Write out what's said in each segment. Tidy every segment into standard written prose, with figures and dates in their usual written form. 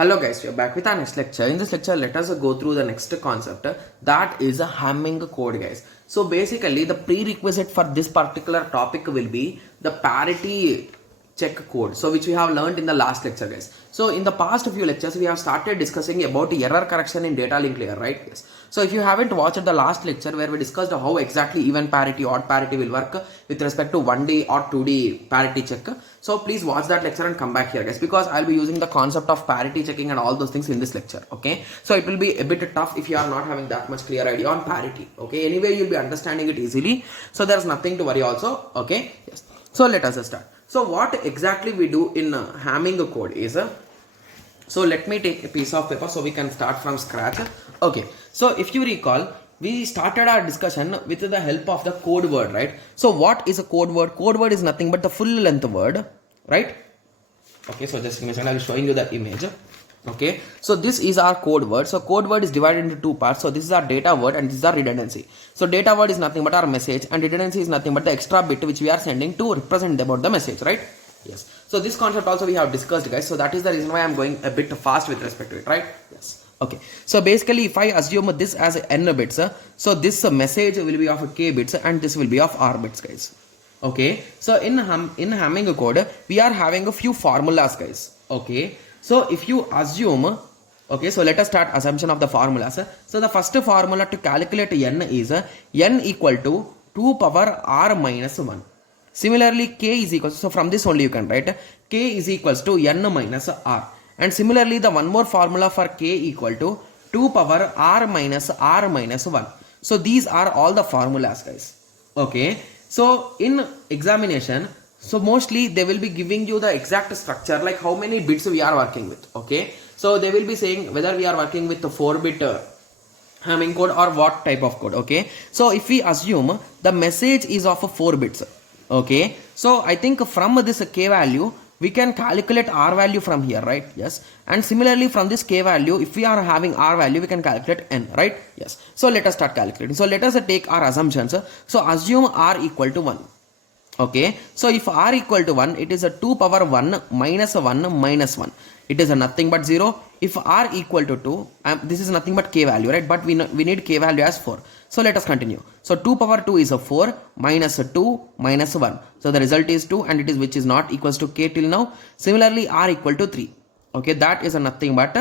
Hello guys, we are back with our next lecture. In this lecture, let us go through the next concept, that is a Hamming code, guys. So basically, the prerequisite for this particular topic will be the parity check code, so which we have learned in the last lecture, guys. So in the past few lectures, we have started discussing about error correction in data link layer, right? Yes. So if you haven't watched the last lecture where we discussed how exactly even parity, odd parity will work with respect to 1D or 2D parity check, so please watch that lecture and come back here, guys, because I'll be using the concept of parity checking and all those things in this lecture. Okay, so it will be a bit tough if you are not having that much clear idea on parity. Okay, anyway, you'll be understanding it easily, so there's nothing to worry also. Okay, yes. So let us start. So what exactly we do in Hamming code is so let me take a piece of paper so we can start from scratch. Okay, so if you recall, we started our discussion with the help of the code word, right? So what is a code word? Code word is nothing but the full length word, right? Okay, so just give me a second, I'll be showing you the image. Okay, so this is our code word. So code word is divided into two parts. So this is our data word and this is our redundancy. So data word is nothing but our message and redundancy is nothing but the extra bit which we are sending to represent about the message, right? Yes. So this concept also we have discussed, guys. So that is the reason why I'm going a bit fast with respect to it, right? Yes. Okay. So basically, if I assume this as n bits, so this message will be of k bits and this will be of r bits, guys. Okay. So in Hamming code, we are having a few formulas, guys. Okay. So if you assume, okay, so let us start assumption of the formulas. So the first formula to calculate n is n equal to 2 power r minus 1. Similarly, k is equal, so from this only you can write k is equals to n minus r. And similarly, the one more formula for k equal to 2 power r minus 1. So these are all the formulas, guys. Okay. So in examination, so mostly they will be giving you the exact structure, like how many bits we are working with. Okay. So they will be saying whether we are working with the 4-bit Hamming code or what type of code. Okay. So if we assume the message is of 4 bits. Okay, so I think from this k value we can calculate r value from here, right? Yes. And similarly from this k value, if we are having r value, we can calculate n, right? Yes. So let us start calculating. So let us take our assumptions. So assume r equal to 1. Okay, so if r equal to 1, it is a 2 power 1 minus 1 minus 1. It is a nothing but 0. If r equal to 2, this is nothing but k value, right? But we need k value as 4. So let us continue. So 2 power 2 is a 4 minus a 2 minus 1. So the result is 2 and it is which is not equals to k till now. Similarly, r equal to 3. Okay, that is a nothing but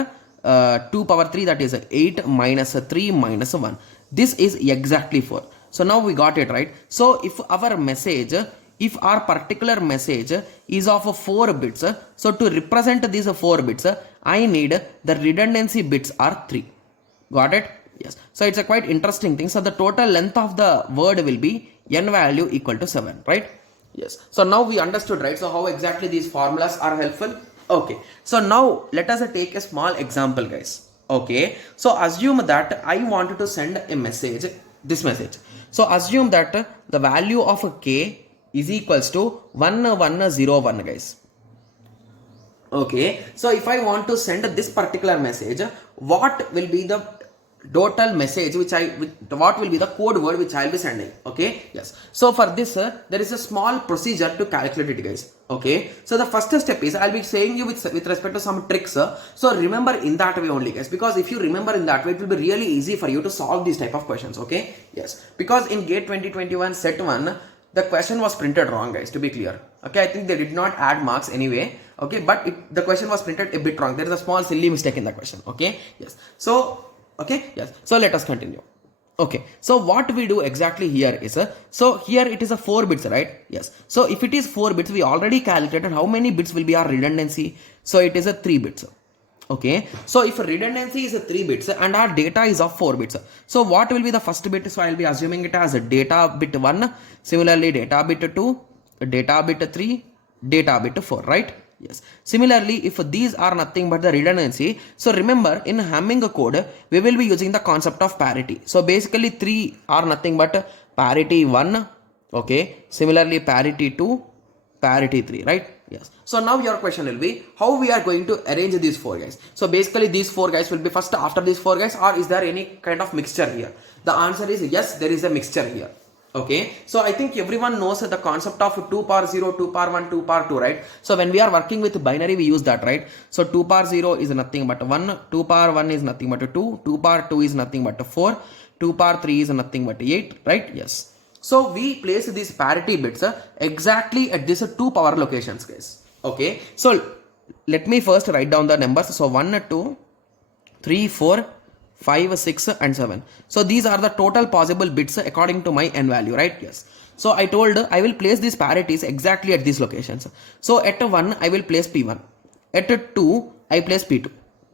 2 power 3, that is a 8 minus a 3 minus a 1. This is exactly 4. So now we got it, right? So if our message, if our particular message is of 4 bits, so to represent these 4 bits, I need the redundancy bits are 3. Got it? Yes. So it's a quite interesting thing. So the total length of the word will be n value equal to 7, right? Yes. So now we understood, right? So how exactly these formulas are helpful? Okay. So now let us take a small example, guys. Okay. So assume that I wanted to send a message, this message. So assume that the value of k is equals to 1101, guys. Okay, so if I want to send this particular message, what will be the total message what will be the code word which I will be sending? Okay, yes. So for this, there is a small procedure to calculate it, guys. Okay, so the first step is I'll be saying you with respect to some tricks. So remember in that way only, guys, because if you remember in that way, it will be really easy for you to solve these type of questions. Okay, yes, because in GATE 2021 set 1, the question was printed wrong, guys, to be clear. Okay, I think they did not add marks anyway. Okay, but the question was printed a bit wrong. There is a small silly mistake in the question. Okay, yes. So, okay, yes. So let us continue. Okay, so what we do exactly here is, so here it is a 4 bits, right? Yes. So if it is 4 bits, we already calculated how many bits will be our redundancy. So it is a 3 bits. Okay, so if redundancy is a 3 bits and our data is of 4 bits, so what will be the first bit? So I'll be assuming it as a data bit 1, similarly data bit 2, data bit 3, data bit 4, right? Yes. Similarly, if these are nothing but the redundancy, so remember in Hamming code, we will be using the concept of parity. So basically 3 are nothing but parity 1, okay, similarly parity 2, parity 3, right? Yes. So now your question will be how we are going to arrange these 4 guys. So basically these 4 guys will be first after these 4 guys, or is there any kind of mixture here? The answer is yes, there is a mixture here. Okay, so I think everyone knows the concept of 2 power 0, 2 power 1, 2 power 2, right? So when we are working with binary, we use that, right? So 2 power 0 is nothing but 1, 2 power 1 is nothing but 2, 2 power 2 is nothing but 4, 2 power 3 is nothing but 8, right? Yes. So we place these parity bits exactly at these 2 power locations, guys. Okay, so let me first write down the numbers. So 1, 2, 3, 4, 5, 6 and 7. So these are the total possible bits according to my n value, right? Yes. So I told I will place these parities exactly at these locations. So at 1 I will place P1. At 2 I place P2.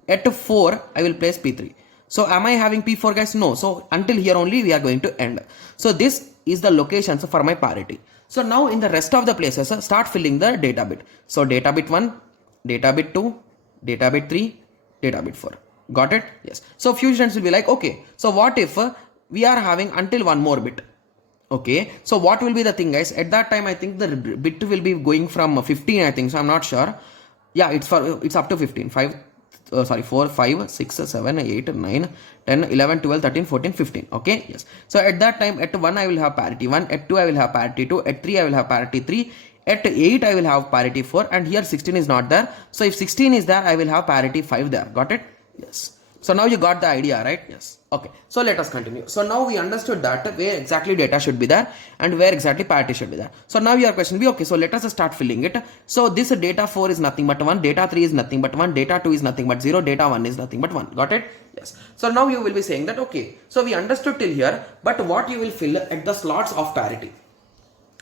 At 4 I will place P3. So am I having P4, guys? No. So until here only we are going to end. So this is the locations for my parity. So now in the rest of the places start filling the data bit. So data bit 1, data bit 2, data bit 3, data bit 4. Got it? Yes. So few students will be like, okay, so what if we are having until one more bit? Okay, so what will be the thing, guys? At that time I think the bit will be going from 15, I think, so I'm not sure. Yeah, it's up to 15. 4, 5, 6, 7, 8, 9, 10, 11, 12, 13, 14, 15. Okay, yes. So at that time at 1 I will have parity 1, at 2 I will have parity 2, at 3 I will have parity 3, at 8 I will have parity 4, and here 16 is not there. So if 16 is there, I will have parity 5 there. Got it? Yes. So now you got the idea, right? Yes. Okay. So let us continue. So now we understood that where exactly data should be there and where exactly parity should be there. So now your question will be, okay, so let us start filling it. So this data 4 is nothing but 1, data 3 is nothing but 1, data 2 is nothing but 0, data 1 is nothing but 1. Got it? Yes. So now you will be saying that, okay, so we understood till here, but what you will fill at the slots of parity?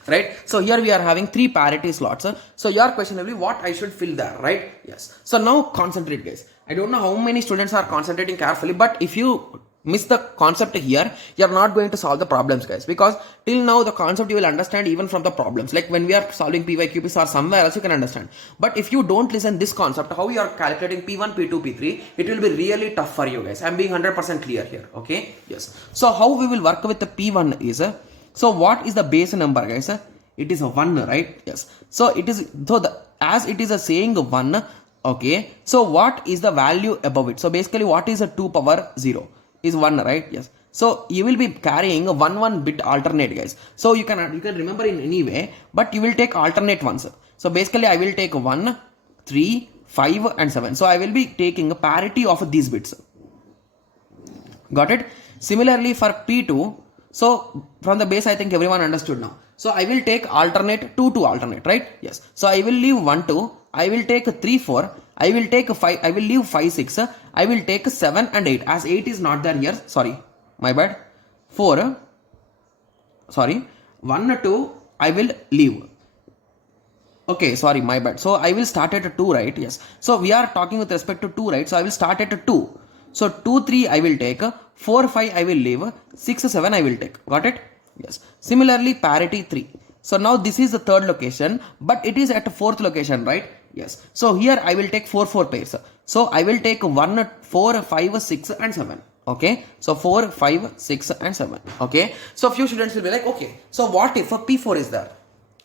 Right? So here we are having 3 parity slots. So your question will be what I should fill there, right? Yes. So now concentrate, guys. I don't know how many students are concentrating carefully, but if you miss the concept here, you are not going to solve the problems, guys, because till now the concept you will understand even from the problems. Like when we are solving PYQPs or somewhere else you can understand. But if you don't listen this concept, how you are calculating P1, P2, P3, it will be really tough for you, guys. I'm being 100% clear here. Okay? Yes. So how we will work with the P1 is, so what is the base number, guys? It is a 1, right? Yes. So it is, so as it is a saying 1, okay. So what is the value above it? So basically what is a 2 power 0 is 1, right? Yes. So you will be carrying a 1 bit alternate, guys. So you can remember in any way, but you will take alternate ones. So basically I will take 1, 3, 5 and 7. So I will be taking a parity of these bits. Got it? Similarly for P2, so from the base I think everyone understood now. So I will take alternate 2 to alternate, right? Yes. So I will leave 1, 2. I will take 3, 4. I will take 5. I will leave 5, 6. I will take 7 and 8. As 8 is not there here. Sorry. My bad. 4. Sorry. 1, 2. I will leave. Okay. Sorry. My bad. So I will start at 2, right? Yes. So we are talking with respect to 2, right? So I will start at 2. So 2, 3 I will take. 4, 5 I will leave. 6, 7 I will take. Got it? Yes. Similarly, parity 3. So now this is the third location, but it is at 4th location, right? Yes. So here I will take 4, 4 pairs. So I will take 1, 4, 5, 6 and 7. Okay. So 4, 5, 6 and 7. Okay. So few students will be like, okay, so what if a P4 is there?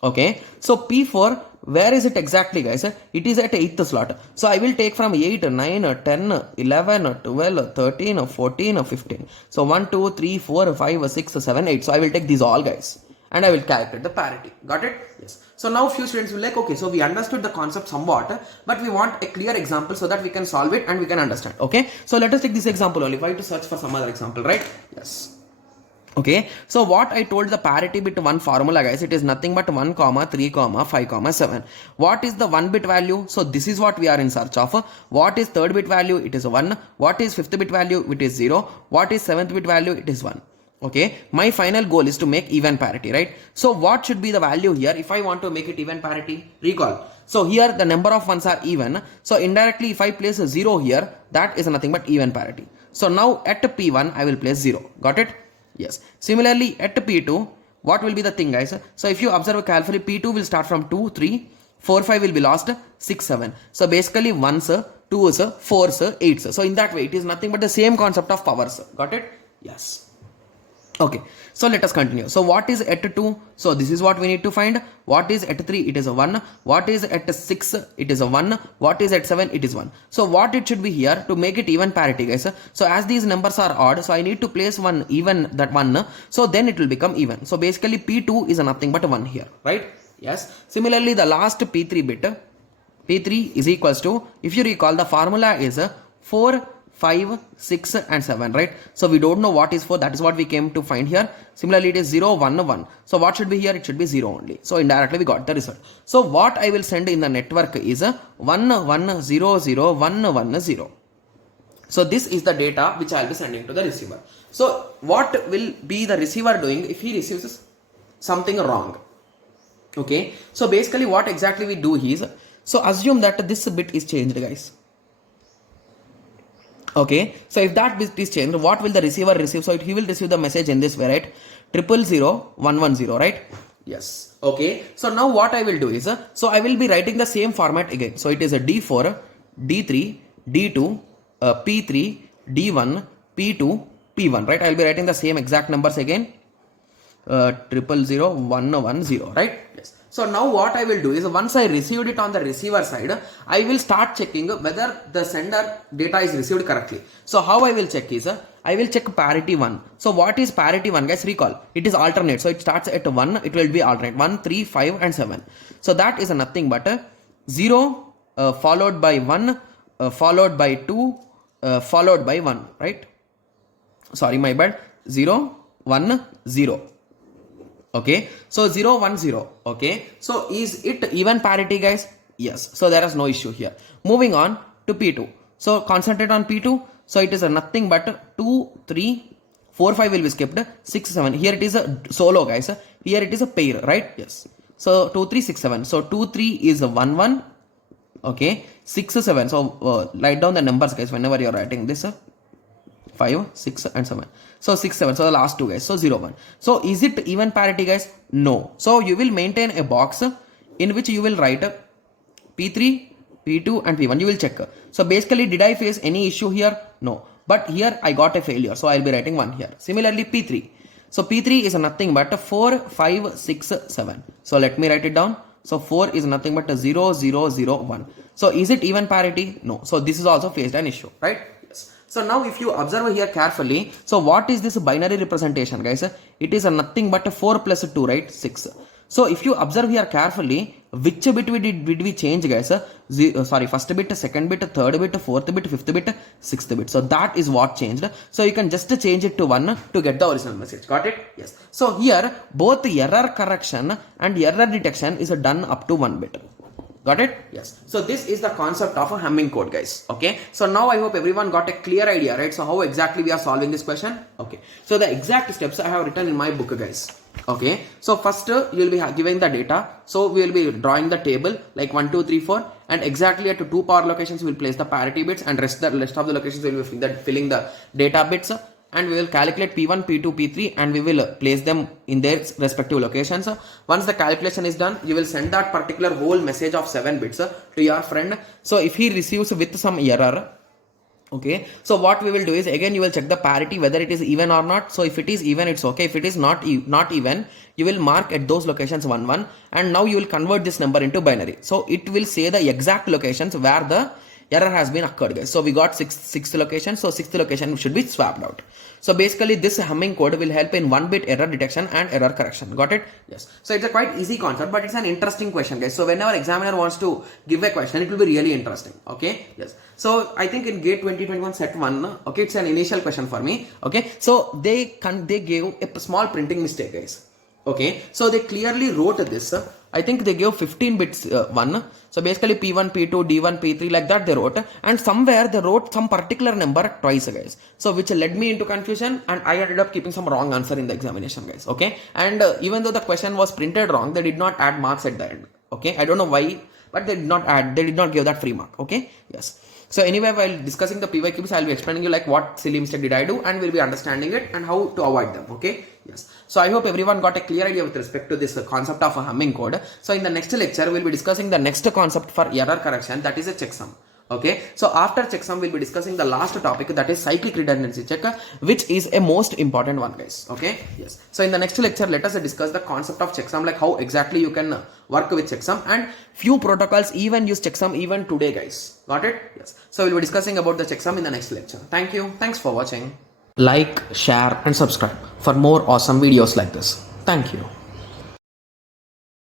Okay. So P4, where is it exactly, guys? It is at 8th slot. So I will take from 8, 9, 10, 11, 12, 13, 14, 15. So 1, 2, 3, 4, 5, 6, 7, 8. So I will take these all, guys. And I will calculate the parity. Got it? Yes. So now few students will like, okay, so we understood the concept somewhat, but we want a clear example so that we can solve it and we can understand. Okay. So let us take this example only. Why to search for some other example, right? Yes. Okay, so what I told the parity bit 1 formula, guys, it is nothing but 1, 3, 5, 7. What is the 1 bit value? So this is what we are in search of. What is 3rd bit value? It is 1. What is 5th bit value? It is 0. What is 7th bit value? It is 1. Okay, my final goal is to make even parity, right? So what should be the value here if I want to make it even parity? Recall. So here the number of ones are even. So indirectly if I place a 0 here, that is nothing but even parity. So now at P1 I will place 0. Got it? Yes. Similarly, at P2, what will be the thing, guys? So if you observe carefully, P2 will start from 2, 3, 4, 5 will be lost, 6, 7. So basically 1s, 2s, 4s, 8s. So in that way, it is nothing but the same concept of powers. Got it? Yes. Okay, so let us continue. So what is at 2? So this is what we need to find. What is at 3? It is a 1. What is at 6? It is a 1. What is at 7? It is 1. So what it should be here to make it even parity, guys? So as these numbers are odd, so I need to place one even, that 1. So then it will become even. So basically P2 is nothing but 1 here, right? Yes. Similarly, the last P3 bit, P3 is equals to, if you recall, the formula is 4, 5, 6 and 7, right? So we don't know what is 4, that is what we came to find here. Similarly, it is 0, 1, 1. So what should be here? It should be 0 only. So indirectly we got the result. So what I will send in the network is 1, 1, 0, 0, 1, 1, 0. So this is the data which I will be sending to the receiver. So what will be the receiver doing if he receives something wrong? Okay, so basically what exactly we do is, so assume that this bit is changed, guys. Okay, so if that bit is changed, what will the receiver receive? So he will receive the message in this way, right? 000110, right? Yes. Okay, so now what I will do is, so I will be writing the same format again. So it is a D4, D3, D2, P3, D1, P2, P1, right? I will be writing the same exact numbers again. 000110, right? Yes. So now what I will do is, once I received it on the receiver side, I will start checking whether the sender data is received correctly. So how I will check is, I will check parity 1. So what is parity 1, guys? Recall, it is alternate. So it starts at 1, it will be alternate 1, 3, 5 and 7. So that is nothing but 0 followed by 1 followed by 2 followed by 1, right? Sorry, my bad. 0, 1, 0. Okay, so 0, 1, 0. Okay, so is it even parity, guys? Yes, so there is no issue here. Moving on to P2. So concentrate on P2. So it is a nothing but 2, 3, 4, 5 will be skipped, 6, 7. Here it is a solo, guys. Here it is a pair, right? Yes. So 2, 3, 6, 7. So 2, 3 is a 1, 1. Okay, 6, 7. So write down the numbers, guys, whenever you are writing this. 5, 6 and 7. So 6, 7. So the last two, guys. So 0, 1. So is it even parity, guys? No. So you will maintain a box in which you will write P3, P2 and P1. You will check. So basically, did I face any issue here? No. But here I got a failure. So I'll be writing 1 here. Similarly, P3. So P3 is nothing but 4, 5, 6, 7. So let me write it down. So 4 is nothing but 0, 0, 0, 1. So is it even parity? No. So this is also faced an issue, right? So now if you observe here carefully, so what is this binary representation, guys? It is a nothing but 4 plus 2, right? 6. So if you observe here carefully, which bit did we change, guys? First bit, second bit, third bit, fourth bit, fifth bit, sixth bit. So that is what changed. So you can just change it to 1 to get the original message. Got it? Yes. So here both error correction and error detection is done up to 1 bit. Got it? Yes. So this is the concept of a Hamming code, guys. Okay. So now I hope everyone got a clear idea, right? So how exactly we are solving this question? Okay. So the exact steps I have written in my book, guys. Okay. So first you will be giving the data. So we will be drawing the table like 1, 2, 3, 4, and exactly at 2 power locations we will place the parity bits, and rest of the locations we will be filling the data bits. And we will calculate P1, P2, P3 and we will place them in their respective locations. Once the calculation is done, you will send that particular whole message of 7 bits to your friend. So if he receives with some error, okay, so what we will do is, again you will check the parity whether it is even or not. So if it is even, it's okay. If it is not even, you will mark at those locations 1, 1, and now you will convert this number into binary. So it will say the exact locations where the error has been occurred, guys. So we got sixth location, so 6th location should be swapped out. So basically this Hamming code will help in 1-bit error detection and error correction. Got it? Yes. So it's a quite easy concept, but it's an interesting question, guys. So whenever examiner wants to give a question, it will be really interesting. Okay? Yes. So I think in GATE 2021 set 1, okay, it's an initial question for me. Okay, so they gave a small printing mistake, guys. Okay, so they clearly wrote this. I think they gave 15 bits 1. So basically P1, P2, D1, P3, like that they wrote. And somewhere they wrote some particular number twice, guys. So which led me into confusion, and I ended up keeping some wrong answer in the examination, guys. Okay, and even though the question was printed wrong, they did not add marks at the end. Okay, I don't know why, but they did not give that free mark. Okay, yes. So anyway, while discussing the PYQs, I'll be explaining you like what silly mistake did I do, and we'll be understanding it and how to avoid them. Okay, yes. So I hope everyone got a clear idea with respect to this concept of a Hamming code. So in the next lecture, we'll be discussing the next concept for error correction, that is a checksum. Okay, so after checksum we'll be discussing the last topic, that is cyclic redundancy check, which is a most important one, guys. Okay, yes, so in the next lecture let us discuss the concept of checksum, like how exactly you can work with checksum, and few protocols even use checksum even today, guys. Got it? Yes, so we'll be discussing about the checksum in the next lecture. Thank you, thanks for watching. Like, share and subscribe for more awesome videos like this. Thank you.